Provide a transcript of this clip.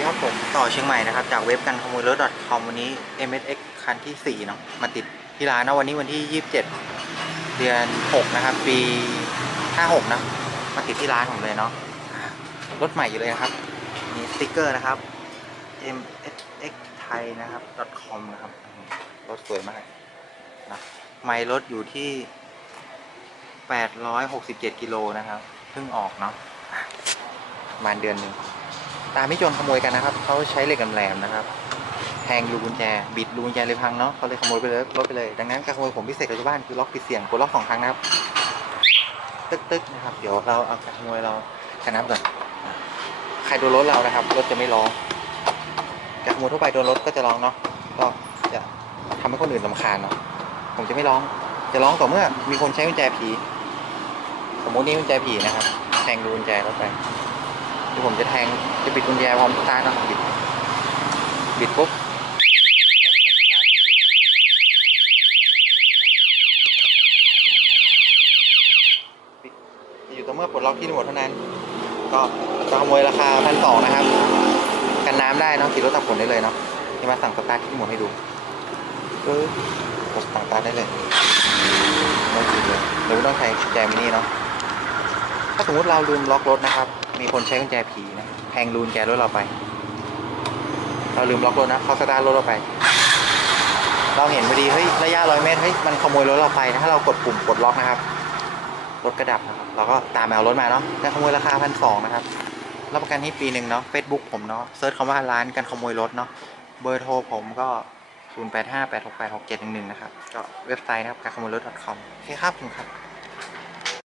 ดีครับผมต่อเชียงใหม่นะครับ จากเว็บกันขโมยรถ .com วันนี้ MSX คันที่ 4 เนาะมาติดที่ร้านนะวันนี้วันที่ 27 เดือน 6 นะครับ ปี 56 นะมาติดที่ร้านผมเลยเนาะรถใหม่อยู่เลยนะครับ มีสติกเกอร์นะครับ MSX ไทยนะครับ .com นะครับ รถสวยมากนะไม่รถอยู่ที่ 867 กิโลนะครับเพิ่งออกเนาะอะประมาณเดือนหนึ่ง ตามที่โจรขโมยกันนะครับเขาใช้เหล็กแหลมนะครับแทงรูกุญแจบิดรูกุญแจเลยพังเนาะเขาเลยขโมยไปเลยรถไปเลย ดังนั้นการขโมยผมพิเศษกับชาวบ้านคือล็อกปิดเสียงกดล็อกสองครั้งนะครับตึ๊กตึ๊กนะครับเดี๋ยวเราเอาการขโมยเรากันนับก่อนใครโดนรถเรานะครับรถจะไม่ร้องการขโมยทั่วไปโดนรถก็จะร้องเนาะก็จะทำให้คนอื่นลำคาญเนาะผมจะไม่ร้อง จะร้องต่อเมื่อมีคนใช้กุญแจผี สมมตินี่กุญแจผีนะครับแทงรูกุญแจเข้าไป ที่ผมจะแทงจะบิดกุญแจพร้อมสตาร์ทเนาะบิดบิดปุ๊บอยู่ต่อเมื่อปลดล็อกที่รีโมทเท่านั้น ก็จะขโมยราคาพันสองนะครับ กันน้ำได้นะขี่รถตักฝนได้เลยเนาะนี่มาสั่งสตาร์ทที่รีโมทให้ดูปึ๊บกดสั่งสตาร์ทได้เลยไม่ติดเลยหรือไม่ต้องใช้แจมินิเนาะถ้าสมมติเราลืมล็อกรถนะครับ มีคนใช้กุญแจผีนะแทงรูนแจรถเราไป เราลืมล็อกรถนะเขาสตาร์ทรถเราไป เราเห็นพอดีเฮ้ยระยะร้อยเมตรเฮ้ยมันขโมยรถเราไปนะถ้าเรากดปุ่มกดล็อกนะครับรถกระดับนะครับเราก็ตามไปเอารถมาเนาะแต่ขโมยราคาพันสองนะครับรับประกันที่ปีหนึ่งเนาะ Facebook ผมเนาะเซิร์ชคำว่าร้านการขโมยรถเนาะเบอร์โทรผมก็ 0 8 5 8 6 8 6 7 1 1 นะครับ ก็เว็บไซต์นะครับการขโมยรถ .com โอเคครับขอบคุณครับ